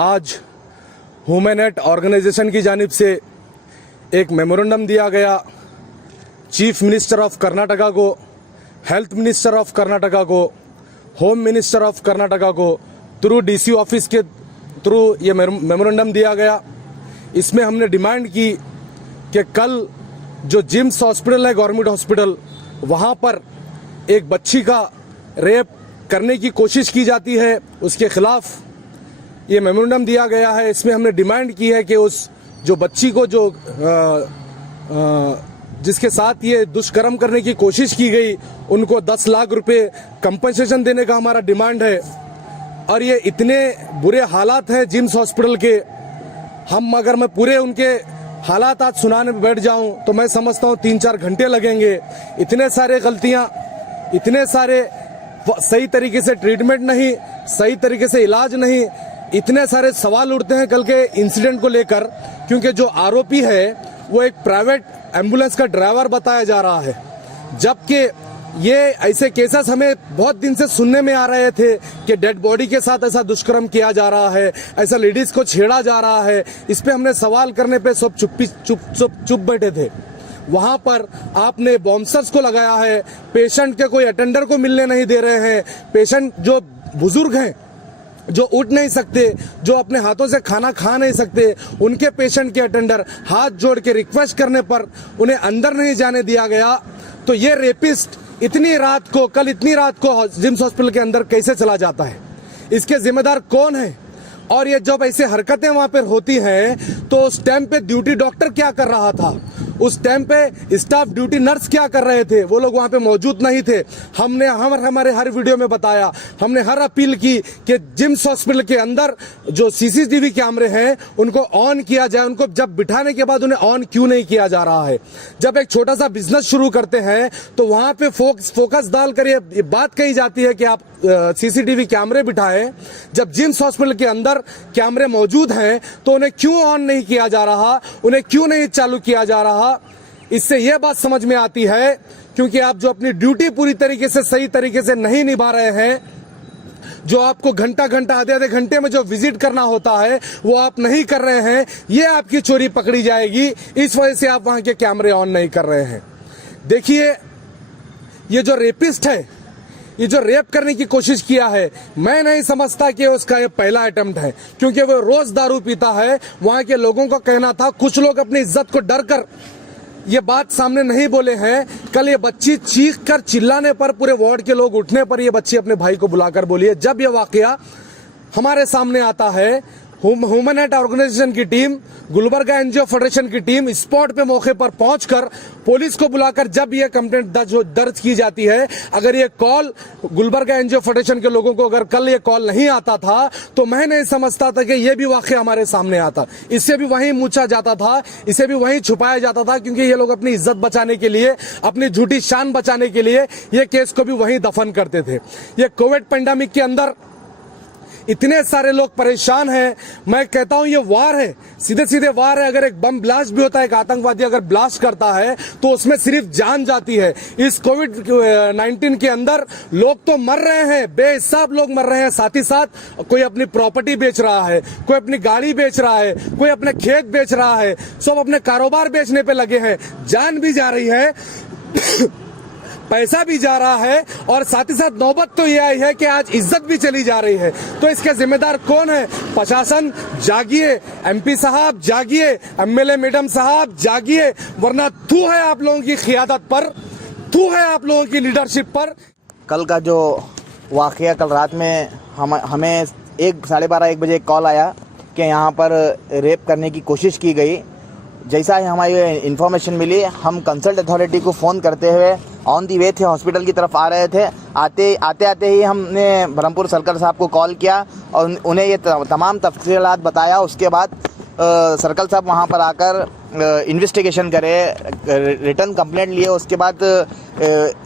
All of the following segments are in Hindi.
आज ह्यूमनेट ऑर्गेनाइजेशन की जानिब से एक मेमोरेंडम दिया गया चीफ मिनिस्टर ऑफ कर्नाटका को, हेल्थ मिनिस्टर ऑफ कर्नाटका को, होम मिनिस्टर ऑफ कर्नाटका को थ्रू डीसी ऑफिस के थ्रू ये मेमोरेंडम दिया गया। इसमें हमने डिमांड की कि कल जो जिम्स हॉस्पिटल है गवर्नमेंट हॉस्पिटल, वहाँ पर एक बच्ची का रेप करने की कोशिश की जाती है, उसके खिलाफ ये मेमोरेंडम दिया गया है। इसमें हमने डिमांड की है कि उस जो बच्ची को जो जिसके साथ ये दुष्कर्म करने की कोशिश की गई, उनको 10 लाख रुपए कंपनसेशन देने का हमारा डिमांड है। और ये इतने बुरे हालात हैं जिम्स हॉस्पिटल के, अगर मैं पूरे उनके हालात आज सुनाने में बैठ जाऊं तो मैं समझता हूं 3-4 घंटे लगेंगे। इतने सारे गलतियां, इतने सारे सही तरीके से ट्रीटमेंट नहीं, सही तरीके से इलाज नहीं, इतने सारे सवाल उठते हैं कल के इंसिडेंट को लेकर। क्योंकि जो आरोपी है वो एक प्राइवेट एम्बुलेंस का ड्राइवर बताया जा रहा है, जबकि ये ऐसे केसेस हमें बहुत दिन से सुनने में आ रहे थे कि डेड बॉडी के साथ ऐसा दुष्कर्म किया जा रहा है, ऐसा लेडीज को छेड़ा जा रहा है। इस पे हमने सवाल करने पे सब चुप बैठे थे। वहां पर आपने बॉम्बर्स को लगाया है, पेशेंट के कोई अटेंडर को मिलने नहीं दे रहे हैं। पेशेंट जो बुजुर्ग हैं, जो उठ नहीं सकते, जो अपने हाथों से खाना खा नहीं सकते, उनके पेशेंट के अटेंडर हाथ जोड़ के रिक्वेस्ट करने पर उन्हें अंदर नहीं जाने दिया गया। तो ये रेपिस्ट इतनी रात को, कल इतनी रात को जिम्स हॉस्पिटल के अंदर कैसे चला जाता है? इसके जिम्मेदार कौन है? और ये जब ऐसे हरकतें वहां पर होती हैं तो उस टाइम पे ड्यूटी डॉक्टर क्या कर रहा था? उस टाइम पे स्टाफ ड्यूटी नर्स क्या कर रहे थे? वो लोग वहां पे मौजूद नहीं थे। हमने हमारे हर वीडियो में बताया, हमने हर अपील की कि जिम्स हॉस्पिटल के अंदर जो सीसीटीवी कैमरे हैं उनको ऑन किया जाए। उनको जब बिठाने के बाद उन्हें ऑन क्यों नहीं किया जा रहा है? जब एक छोटा सा बिजनेस शुरू करते हैं तो वहां पे फोकस डालकर ये बात कही जाती है कि आप सीसीटीवी कैमरे बिठाएं। जब जिम्स हॉस्पिटल के अंदर कैमरे मौजूद हैं तो उन्हें क्यों ऑन नहीं किया जा रहा, उन्हें क्यों नहीं चालू किया जा रहा? इससे यह बात समझ में आती है क्योंकि आप जो अपनी ड्यूटी पूरी तरीके से सही तरीके से नहीं निभा रहे हैं, जो आपको घंटा आधे घंटे में जो विजिट करना होता है वो आप नहीं कर रहे हैं, ये आपकी चोरी पकड़ी जाएगी। इस वजह से आप वहां के कैमरे ऑन नहीं कर रहे हैं। देखिए, ये जो रेपिस्ट है, ये जो रेप करने की कोशिश किया है, मैं नहीं समझता कि उसका ये पहला अटेम्प्ट है, क्योंकि वो रोज दारू पीता है। वहां के लोगों का कहना था, कुछ लोग अपनी इज्जत को डर कर ये बात सामने नहीं बोले हैं। कल ये बच्ची चीख कर चिल्लाने पर, पूरे वार्ड के लोग उठने पर ये बच्ची अपने भाई को बुलाकर बोली है। जब ये वाकया हमारे सामने आता है, ह्यूमनेट ऑर्गेनाइजेशन की टीम, गुलबर्गा एनजीओ फेडरेशन की टीम स्पॉट पे मौके पर पहुंचकर पुलिस को बुलाकर जब ये कंप्लेंट दर्ज की जाती है, अगर ये कॉल गुलबर्गा एनजीओ फेडरेशन के लोगों को अगर कल ये कॉल नहीं आता था तो मैं नहीं समझता था कि ये भी वाकया हमारे सामने आता। इससे भी वहीं मूछा जाता था, इसे भी वहीं छुपाया जाता था, क्योंकि ये लोग अपनी इज्जत बचाने के लिए, अपनी झूठी शान बचाने के लिए ये केस को भी वहीं दफन करते थे। ये कोविड पेंडेमिक के अंदर इतने सारे लोग परेशान हैं। मैं कहता हूं ये वार है, सीधे वार है। अगर एक बम ब्लास्ट भी होता है, एक आतंकवादी अगर ब्लास्ट करता है तो उसमें सिर्फ जान जाती है। इस कोविड-19 के अंदर लोग तो मर रहे हैं, बेहिसाब लोग मर रहे हैं। साथ ही साथ कोई अपनी प्रॉपर्टी बेच रहा है, कोई अपनी गाड़ी बेच रहा है, कोई अपने खेत बेच रहा है, सब अपने कारोबार बेचने पे लगे हैं। जान भी जा रही है, पैसा भी जा रहा है, और साथ ही साथ नौबत तो ये आई है कि आज इज्जत भी चली जा रही है। तो इसके जिम्मेदार कौन है? प्रशासन जागिए, एमपी साहब जागिए, एमएलए मैडम साहब जागिए, वरना थू है आप लोगों की क़ियादत पर, थू है आप लोगों की लीडरशिप पर। कल का जो वाकया, कल रात में हमें 12:30-1 बजे कॉल आया कि यहाँ पर रेप करने की कोशिश की गई। जैसा ही हमारी इन्फॉर्मेशन मिली, हम कंसल्ट अथॉरिटी को फ़ोन करते हुए ऑन दी वे थे, हॉस्पिटल की तरफ आ रहे थे। आते ही हमने ब्रह्मपुर सर्कल साहब को कॉल किया और उन्हें ये तमाम तफसीलात बताया। उसके बाद सर्कल साहब वहाँ पर आकर इन्वेस्टिगेशन करे, रिटर्न कंप्लेंट लिए। उसके बाद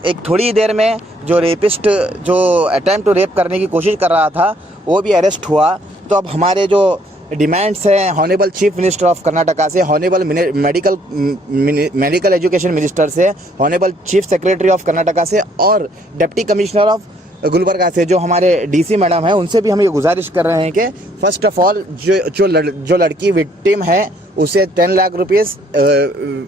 एक थोड़ी देर में जो रेपिस्ट, जो अटेम्प्ट टू रेप करने की कोशिश कर रहा था, वो भी अरेस्ट हुआ। तो अब हमारे जो डिमांड्स हैं honourable chief minister of Karnataka से, हॉनेबल मेडिकल एजुकेशन मिनिस्टर से, honourable chief secretary of Karnataka से और डिप्टी कमिश्नर ऑफ गुलबर्गा से जो हमारे डीसी मैडम हैं उनसे भी हम ये गुजारिश कर रहे हैं कि फर्स्ट ऑफ ऑल जो लड़की विक्टिम है उसे 10 लाख रुपीस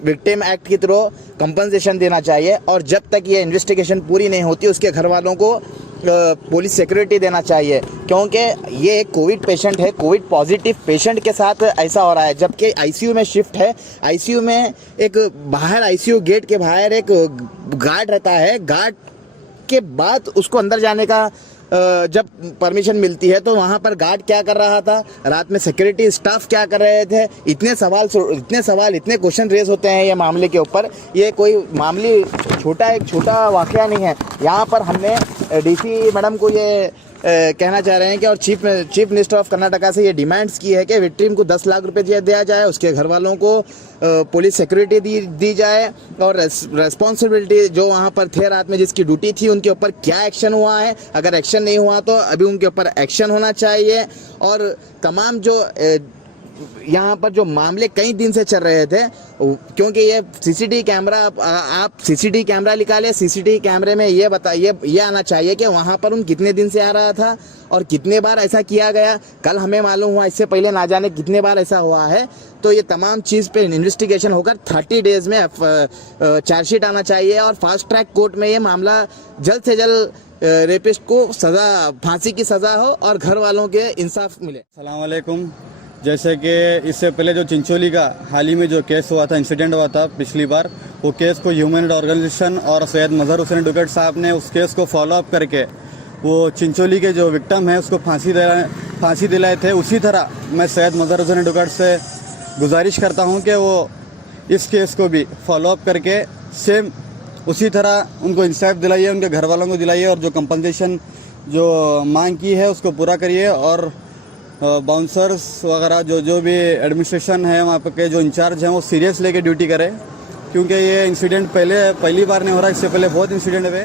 विक्टिम एक्ट के थ्रू कंपनसेशन देना चाहिए, और जब तक ये इन्वेस्टिगेशन पूरी नहीं होती उसके घर वालों को पुलिस सिक्योरिटी देना चाहिए, क्योंकि ये एक कोविड पेशेंट है, कोविड पॉजिटिव पेशेंट के साथ ऐसा हो रहा है। जबकि आईसीयू में शिफ्ट है, आईसीयू में एक बाहर आईसीयू गेट के बाहर एक गार्ड रहता है, गार्ड के बाद उसको अंदर जाने का जब परमिशन मिलती है तो वहाँ पर गार्ड क्या कर रहा था, रात में सिक्योरिटी स्टाफ क्या कर रहे थे, इतने सवाल इतने क्वेश्चन रेज होते हैं ये मामले के ऊपर। ये कोई मामले एक छोटा वाकया नहीं है। यहाँ पर हमने डीसी मैडम को ये कहना चाह रहे हैं कि और चीफ मिनिस्टर ऑफ कर्नाटका से ये डिमांड्स की है कि विक्टिम को 10 लाख रुपए दिया जाए, उसके घर वालों को पुलिस सिक्योरिटी दी जाए, और रेस्पॉन्सिबिलिटी जो वहाँ पर थे रात में जिसकी ड्यूटी थी उनके ऊपर क्या एक्शन हुआ है, अगर एक्शन नहीं हुआ तो अभी उनके ऊपर एक्शन होना चाहिए। और तमाम जो यहाँ पर जो मामले कई दिन से चल रहे थे, क्योंकि ये सीसीटीवी कैमरा, आप सीसीटीवी कैमरा निकाले, सीसीटीवी कैमरे में ये आना चाहिए कि वहाँ पर उन कितने दिन से आ रहा था और कितने बार ऐसा किया गया। कल हमें मालूम हुआ, इससे पहले ना जाने कितने बार ऐसा हुआ है। तो ये तमाम चीज़ पे इन्वेस्टिगेशन होकर 30 डेज में चार्जशीट आना चाहिए, और फास्ट ट्रैक कोर्ट में ये मामला जल्द से जल्द रेपिस्ट को फांसी की सज़ा हो और घर वालों के इंसाफ मिले। अस्सलाम वालेकुम। जैसे कि इससे पहले जो चिंचोली का हाल ही में जो केस हुआ था, इंसिडेंट हुआ था पिछली बार, वो केस को ह्यूमन राइट ऑर्गेनाइजेशन और सैयद मजहर हुसैन एडवोकेट साहब ने उस केस को फॉलो अप करके वो चिंचोली के जो विक्टिम है उसको फांसी दिलाए थे। उसी तरह मैं सैयद मजहर हुसैन एडवोकेट से गुजारिश करता हूँ कि वो इस केस को भी फॉलो अप करके सेम उसी तरह उनको इंसाफ दिलाइए, उनके घर वालों को दिलाइए, और जो कंपनसेशन जो मांग की है उसको पूरा करिए। और बाउंसर्स वगैरह जो भी एडमिनिस्ट्रेशन है वहाँ पर के जो इंचार्ज हैं वो सीरियस लेके ड्यूटी करें, क्योंकि ये इंसिडेंट पहली बार नहीं हो रहा, इससे पहले बहुत इंसिडेंट हुए।